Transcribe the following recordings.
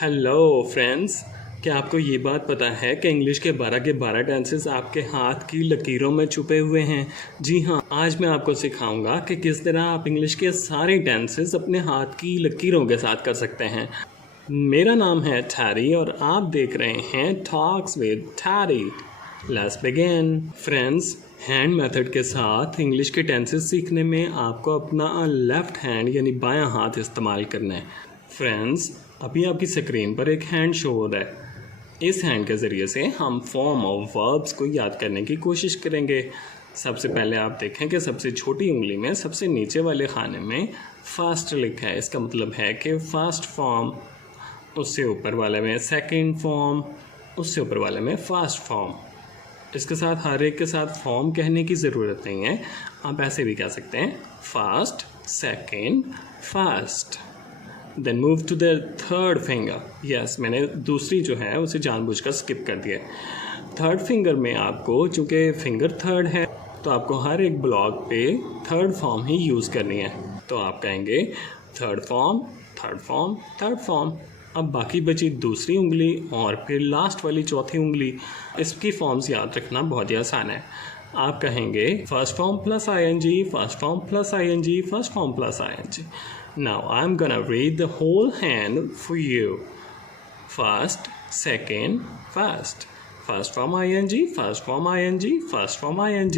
Hello friends. क्या आपको ये बात पता है कि इंग्लिश के 12 टेंसेस आपके हाथ की लकीरों में छुपे हुए हैं? जी हाँ, आज मैं आपको सिखाऊंगा कि किस तरह आप इंग्लिश के सारे टेंसेस अपने हाथ की लकीरों के साथ कर सकते हैं। मेरा नाम है टैरी और आप देख रहे हैं talks with Terry. Let's begin. Friends, hand method के साथ इंग्लिश के टेंसेस सीखने में आपको अपना लेफ्ट हैंड यानी बायां हाथ इस्तेमाल करना है। फ्रेंड्स, अभी आपकी स्क्रीन पर एक हैंड शो हो रहा है। इस हैंड के ज़रिए से हम फॉर्म ऑफ वर्ब्स को याद करने की कोशिश करेंगे। सबसे पहले आप देखें कि सबसे छोटी उंगली में सबसे नीचे वाले खाने में फास्ट लिखा है। इसका मतलब है कि फास्ट फॉर्म, उससे ऊपर वाले में सेकंड फॉर्म, उससे ऊपर वाले में फास्ट फॉर्म। इसके साथ हर एक के साथ फॉर्म कहने की ज़रूरत नहीं है, आप ऐसे भी कह सकते हैं first, second, first. Then move to the third finger. Yes, मैंने दूसरी जो है उसे जानबूझकर स्किप कर दिया। थर्ड फिंगर में आपको, चूँकि फिंगर थर्ड है, तो आपको हर एक ब्लॉक पे थर्ड फॉर्म ही यूज़ करनी है। तो आप कहेंगे third form, third form, third form. अब बाकी बची दूसरी उंगली और फिर लास्ट वाली चौथी उंगली, इसकी फॉर्म्स याद रखना बहुत ही आसान है। आप कहेंगे first form plus ING, first form plus ING, first form plus ING. Now I'm gonna read the whole hand for you. First, second, first. First form ing, first form ing, first form ing.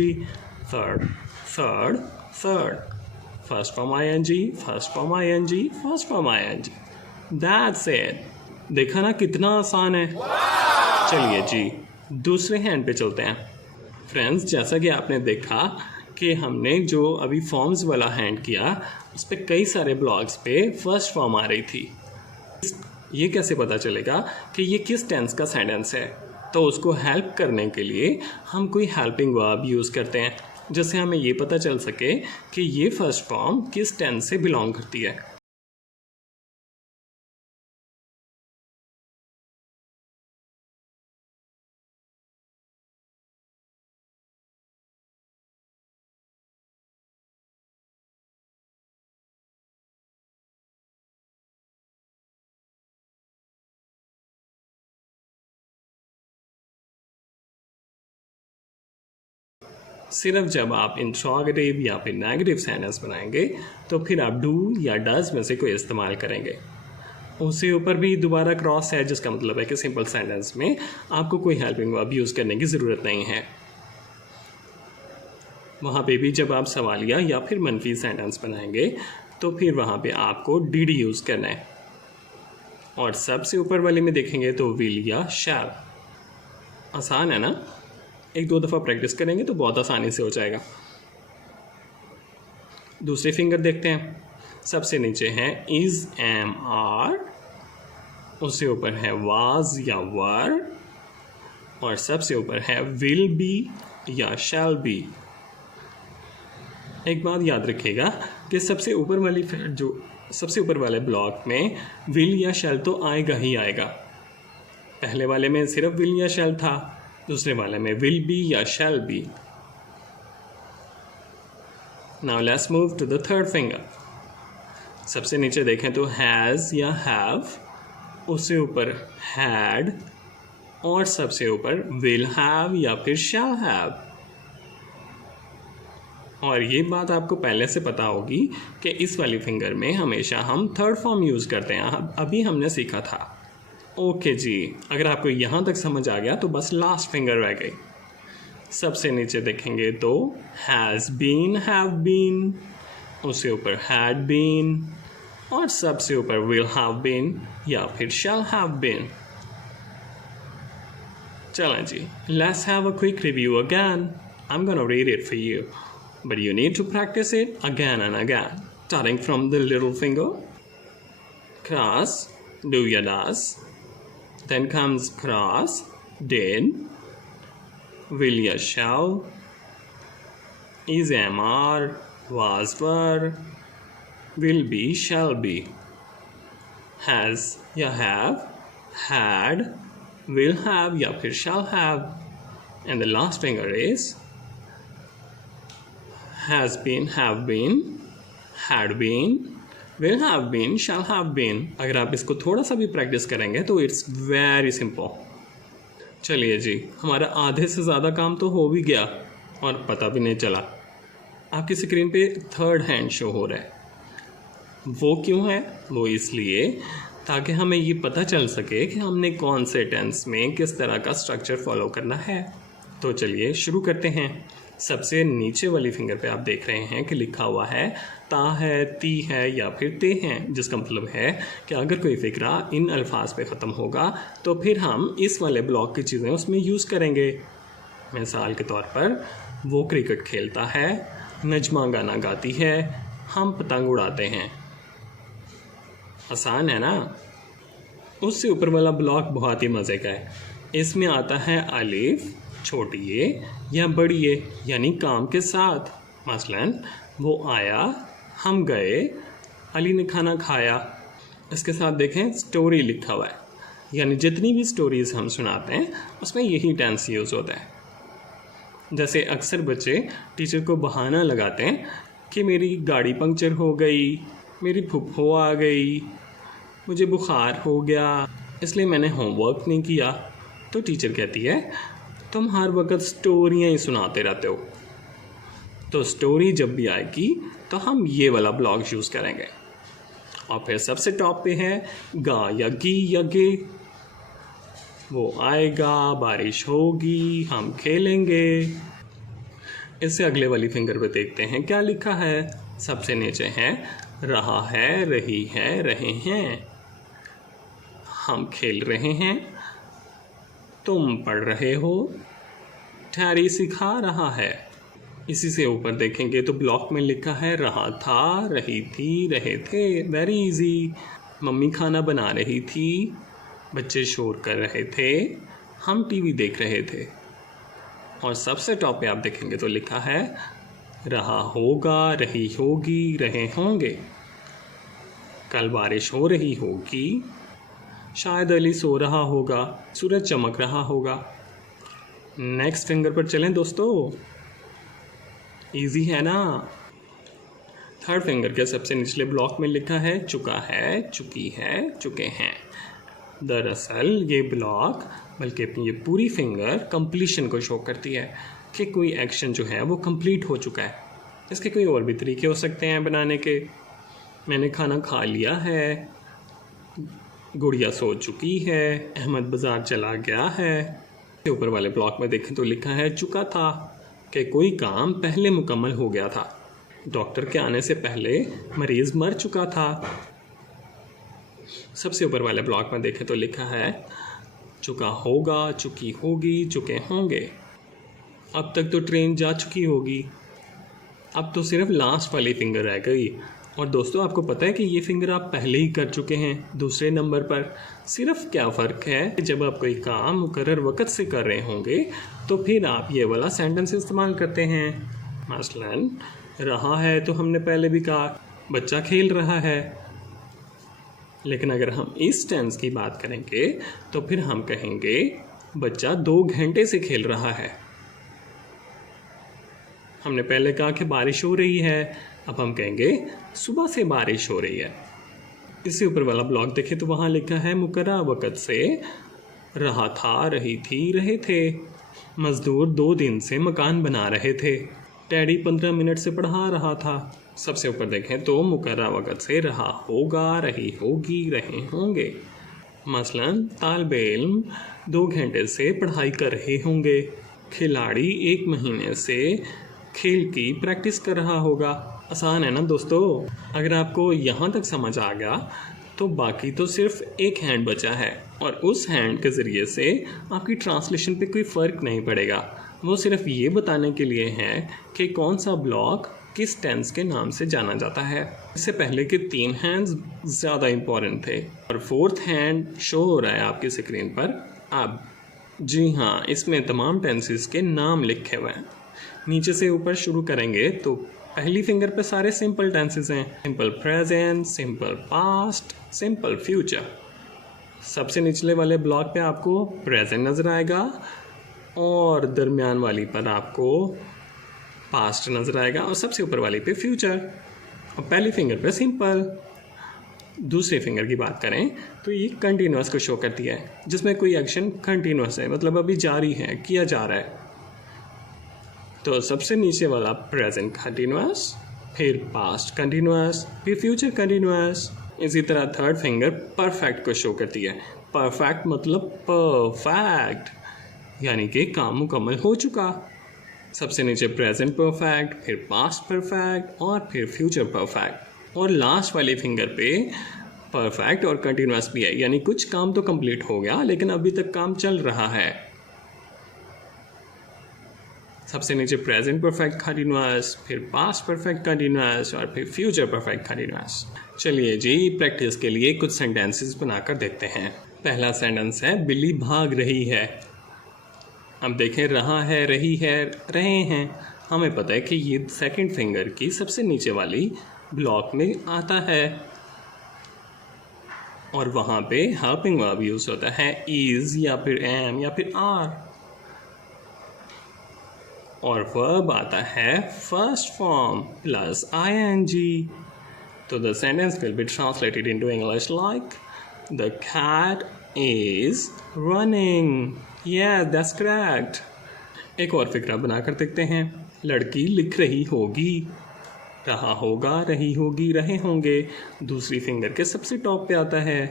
Third, third, third. First form ing, first form ing, first form ing. That's it. देखा ना कितना आसान है। चलिए जी, दूसरे hand पे चलते हैं। फ्रेंड्स, जैसा कि आपने देखा कि हमने जो अभी फॉर्म्स वाला हैंड किया, उस पर कई सारे ब्लॉग्स पे फर्स्ट फॉर्म आ रही थी। ये कैसे पता चलेगा कि ये किस टेंस का सेंटेंस है? तो उसको हेल्प करने के लिए हम कोई हेल्पिंग वर्ब यूज़ करते हैं, जिससे हमें ये पता चल सके कि ये फर्स्ट फॉर्म किस टेंस से बिलोंग करती है। सिर्फ जब आप इंट्रोगेटिव या फिर नेगेटिव सेंटेंस बनाएंगे तो फिर आप डू या डज में से कोई इस्तेमाल करेंगे। उससे ऊपर भी दोबारा क्रॉस है, जिसका मतलब है कि सिंपल सेंटेंस में आपको कोई हेल्पिंग वर्ब यूज़ करने की ज़रूरत नहीं है। वहाँ पे भी जब आप सवालिया या फिर मनफी सेंटेंस बनाएंगे तो फिर वहाँ पे आपको डी यूज़ करना है। और सबसे ऊपर वाले में देखेंगे तो विल या शैल। आसान है ना? एक दो दफ़ा प्रैक्टिस करेंगे तो बहुत आसानी से हो जाएगा। दूसरे फिंगर देखते हैं। सबसे नीचे है इज़, एम, आर, उससे ऊपर है वाज या वर, और सबसे ऊपर है विल बी या शैल बी। एक बात याद रखिएगा कि सबसे ऊपर वाले ब्लॉक में विल या शैल तो आएगा ही आएगा। पहले वाले में सिर्फ विल या शैल था, दूसरे वाले में विल बी या shall be. Now let's move to the third finger. सबसे नीचे देखें तो हैज़ या हैव, उससे ऊपर हैड, और सबसे ऊपर विल हैव या फिर शैल हैव। और ये बात आपको पहले से पता होगी कि इस वाली फिंगर में हमेशा हम थर्ड फॉर्म यूज़ करते हैं। अभी हमने सीखा था। ओके जी, अगर आपको यहाँ तक समझ आ गया तो बस लास्ट फिंगर रह गई। सबसे नीचे देखेंगे तो हैज़ बीन, हैव बीन, उससे ऊपर हैड बीन, और सबसे ऊपर विल हैव बीन या फिर शैल हैव बीन। चलें जी, let's have a quick review again. I am gonna read it for you, but you need to practice it again and again. Starting from the little finger, cross, do ya does. Then comes cross, did, will ya shall, is am are, was were, will be shall be, has ya have, had, will have ya phir shall have, and the last finger is has been, have been, had been, will have been, shall have been. अगर आप इसको थोड़ा सा भी practice करेंगे तो it's very simple. चलिए जी, हमारा आधे से ज़्यादा काम तो हो भी गया और पता भी नहीं चला। आपकी स्क्रीन पे थर्ड हैंड शो हो रहा है। वो क्यों है? वो इसलिए ताकि हमें ये पता चल सके कि हमने कौन से टेंस में किस तरह का स्ट्रक्चर फॉलो करना है। तो चलिए शुरू करते हैं। सबसे नीचे वाली फिंगर पे आप देख रहे हैं कि लिखा हुआ है ता है, ती है या फिर ते हैं, जिसका मतलब है कि अगर कोई फिक्रा इन अल्फाज पे ख़त्म होगा तो फिर हम इस वाले ब्लॉक की चीज़ें उसमें यूज़ करेंगे। मिसाल के तौर पर वो क्रिकेट खेलता है, नजमा गाना गाती है, हम पतंग उड़ाते हैं। आसान है ना? उससे ऊपर वाला ब्लॉक बहुत ही मज़े का है। इसमें आता है अलिफ, छोटी ए या बड़ी ए, यानी काम के साथ। मसलन वो आया, हम गए, अली ने खाना खाया। इसके साथ देखें स्टोरी लिखा हुआ है, यानी जितनी भी स्टोरीज़ हम सुनाते हैं उसमें यही टेंस यूज़ होता है। जैसे अक्सर बच्चे टीचर को बहाना लगाते हैं कि मेरी गाड़ी पंक्चर हो गई, मेरी फुफ्फो आ गई, मुझे बुखार हो गया, इसलिए मैंने होमवर्क नहीं किया। तो टीचर कहती है तुम हर वक्त स्टोरियाँ ही सुनाते रहते हो। तो स्टोरी जब भी आएगी तो हम ये वाला ब्लॉक यूज़ करेंगे। और फिर सबसे टॉप पे है गा या गी या गे। वो आएगा, बारिश होगी, हम खेलेंगे। इससे अगले वाली फिंगर पे देखते हैं क्या लिखा है। सबसे नीचे है रहा है, रही है, रहे हैं। हम खेल रहे हैं, तुम पढ़ रहे हो, ठहरी सिखा रहा है। इसी से ऊपर देखेंगे तो ब्लॉक में लिखा है रहा था, रही थी, रहे थे। Very easy. मम्मी खाना बना रही थी, बच्चे शोर कर रहे थे, हम टीवी देख रहे थे। और सबसे टॉप पे आप देखेंगे तो लिखा है रहा होगा, रही होगी, रहे होंगे। कल बारिश हो रही होगी, शायद अली सो रहा होगा, सूरज चमक रहा होगा। नेक्स्ट फिंगर पर चलें दोस्तों। इजी है ना? थर्ड फिंगर के सबसे निचले ब्लॉक में लिखा है चुका है, चुकी है, चुके हैं। दरअसल ये ब्लॉक, बल्कि ये पूरी फिंगर कंप्लीशन को शो करती है कि कोई एक्शन जो है वो कंप्लीट हो चुका है। इसके कोई और भी तरीके हो सकते हैं बनाने के। मैंने खाना खा लिया है, गुड़िया सो चुकी है, अहमद बाज़ार चला गया है। ऊपर वाले ब्लॉक में देखें तो लिखा है चुका था, कि कोई काम पहले मुकम्मल हो गया था। डॉक्टर के आने से पहले मरीज़ मर चुका था। सबसे ऊपर वाले ब्लॉक में देखें तो लिखा है चुका होगा, चुकी होगी, चुके होंगे। अब तक तो ट्रेन जा चुकी होगी, अब तो सिर्फ लास्ट वाली फिंगर रह गई। और दोस्तों आपको पता है कि ये फिंगर आप पहले ही कर चुके हैं दूसरे नंबर पर। सिर्फ क्या फ़र्क है, जब आप कोई काम मुकर्रर वक़्त से कर रहे होंगे तो फिर आप ये वाला सेंटेंस इस्तेमाल करते हैं। मसलन रहा है तो हमने पहले भी कहा बच्चा खेल रहा है। लेकिन अगर हम इस टेंस की बात करेंगे तो फिर हम कहेंगे बच्चा 2 घंटे से खेल रहा है। हमने पहले कहा कि बारिश हो रही है, अब हम कहेंगे सुबह से बारिश हो रही है। इससे ऊपर वाला ब्लॉक देखें तो वहाँ लिखा है मुकर्रर वक़्त से रहा था, रही थी, रहे थे। मज़दूर 2 दिन से मकान बना रहे थे। डैडी 15 मिनट से पढ़ा रहा था। सबसे ऊपर देखें तो मुकर्रर वक़्त से रहा होगा, रही होगी, रहे होंगे। मसलन तालिबे इल्म 2 घंटे से पढ़ाई कर रहे होंगे। खिलाड़ी 1 महीने से खेल की प्रैक्टिस कर रहा होगा। आसान है ना दोस्तों? अगर आपको यहाँ तक समझ आ गया तो बाकी तो सिर्फ एक हैंड बचा है, और उस हैंड के ज़रिए से आपकी ट्रांसलेशन पे कोई फ़र्क नहीं पड़ेगा। वो सिर्फ ये बताने के लिए है कि कौन सा ब्लॉक किस टेंस के नाम से जाना जाता है। इससे पहले के 3 हैंड्स ज़्यादा इम्पॉर्टेंट थे और 4th हैंड शो हो रहा है आपकी स्क्रीन पर अब। जी हाँ, इसमें तमाम टेंसेस के नाम लिखे हुए हैं। नीचे से ऊपर शुरू करेंगे तो पहली फिंगर पे सारे सिंपल टेंसेस हैं। Simple present, simple past, simple future. सबसे निचले वाले ब्लॉक पे आपको प्रेजेंट नज़र आएगा और दरमियान वाली पर आपको पास्ट नज़र आएगा और सबसे ऊपर वाली पे फ्यूचर। और पहली फिंगर पे सिंपल। दूसरे फिंगर की बात करें तो ये कंटिन्यूस को शो करती है, जिसमें कोई एक्शन कंटिन्यूस है, मतलब अभी जारी है, किया जा रहा है। तो सबसे नीचे वाला प्रेजेंट कंटिन्यूस, फिर पास्ट कंटिन्यूस, फिर फ्यूचर कंटिन्यूस। इसी तरह थर्ड फिंगर परफेक्ट को शो करती है। परफेक्ट मतलब परफेक्ट, यानी कि काम मुकम्मल हो चुका। सबसे नीचे प्रेजेंट परफेक्ट, फिर पास्ट परफेक्ट और फिर फ्यूचर परफेक्ट। और लास्ट वाली फिंगर पे परफेक्ट और कंटिन्यूस भी है, यानी कुछ काम तो कंप्लीट हो गया लेकिन अभी तक काम चल रहा है। सबसे नीचे प्रेजेंट परफेक्ट कंटिन्यूस, फिर पास्ट परफेक्ट कंटिन्यूस और फिर फ्यूचर परफेक्ट कंटिन्यूस। चलिए जी, प्रैक्टिस के लिए कुछ सेंटेंसेस बनाकर देखते हैं। पहला सेंटेंस है बिल्ली भाग रही है। अब देखें, रहा है, रही है, रहे हैं। हमें पता है कि ये सेकंड फिंगर की सबसे नीचे वाली ब्लॉक में आता है और वहाँ पे हेल्पिंग वर्ब यूज होता है, इज या फिर एम या फिर आर। और वर्ब आता है फर्स्ट फॉर्म प्लस ing। तो the sentence will be translated into English like the cat is running. Yes, that's correct. एक और फिक्रा बनाकर देखते हैं। लड़की लिख रही होगी, रहा होगा, रही होगी, रहे होंगे दूसरी फिंगर के सबसे टॉप पे आता है।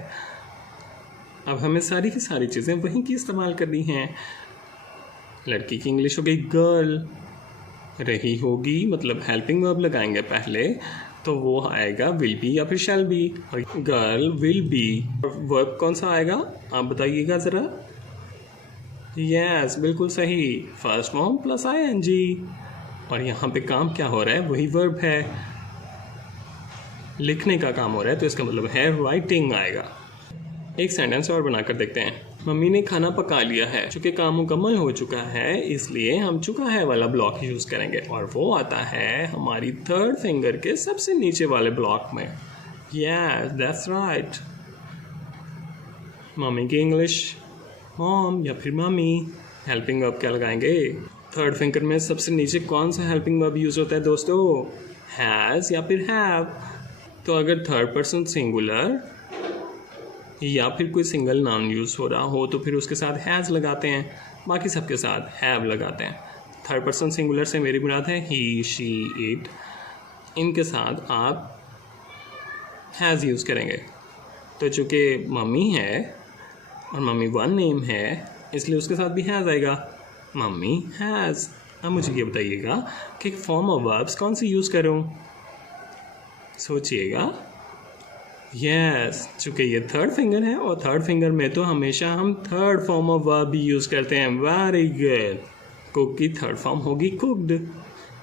अब हमें सारी की सारी चीज़ें वहीं की इस्तेमाल करनी हैं। लड़की की इंग्लिश हो गई गर्ल, रही होगी मतलब हेल्पिंग वर्ब लगाएंगे पहले, तो वो आएगा विल बी या फिर shall be. Girl will be, verb कौन सा आएगा आप बताइएगा ज़रा। यस, बिल्कुल सही, फर्स्ट फॉर्म प्लस ing। और यहाँ पे काम क्या हो रहा है, वही वर्ब है, लिखने का काम हो रहा है, तो इसका मतलब है राइटिंग आएगा। एक सेंटेंस और बनाकर देखते हैं। मम्मी ने खाना पका लिया है। चूँकि काम मुकम्मल हो चुका है इसलिए हम चुका है वाला ब्लॉक यूज़ करेंगे और वो आता है हमारी थर्ड फिंगर के सबसे नीचे वाले ब्लॉक में। Yes, that's right. मम्मी की इंग्लिश मॉम या फिर मम्मी। हेल्पिंग वर्ब क्या लगाएंगे, थर्ड फिंगर में सबसे नीचे कौन सा हेल्पिंग वर्ब यूज़ होता है दोस्तों, हैज़ या फिर हैव। तो अगर थर्ड पर्सन सिंगुलर या फिर कोई सिंगल नाउन यूज़ हो रहा हो तो फिर उसके साथ हैज़ लगाते हैं, बाकी सबके साथ हैव लगाते हैं। थर्ड पर्सन सिंगुलर से मेरी मुराद है ही, शी, इट, इनके साथ आप हैज़ यूज़ करेंगे। तो चूँकि मम्मी है और मम्मी वन नेम है इसलिए उसके साथ भी हैज़ आएगा, मम्मी हैज़। अब मुझे ये बताइएगा कि फॉर्म ऑफ वर्ब्स कौन सी यूज़ करूँ, सोचिएगा। यस, चूँकि ये थर्ड फिंगर है और थर्ड फिंगर में तो हमेशा हम थर्ड फॉर्म ऑफ वर्ब भी यूज़ करते हैं। Very good. कुक की थर्ड फॉर्म होगी cooked.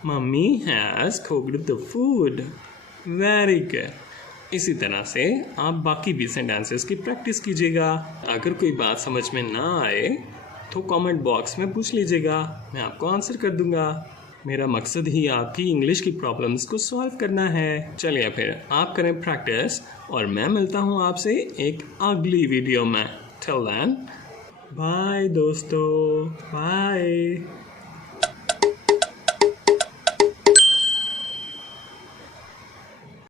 Mummy has cooked the food. Very good. इसी तरह से आप बाकी भी सेंटेंसेस की प्रैक्टिस कीजिएगा। अगर कोई बात समझ में ना आए तो कमेंट बॉक्स में पूछ लीजिएगा, मैं आपको आंसर कर दूंगा। मेरा मकसद ही आपकी इंग्लिश की प्रॉब्लम्स को सॉल्व करना है। चलिए फिर आप करें प्रैक्टिस और मैं मिलता हूँ आपसे एक अगली वीडियो में। टिल देन, बाय दोस्तों, बाय।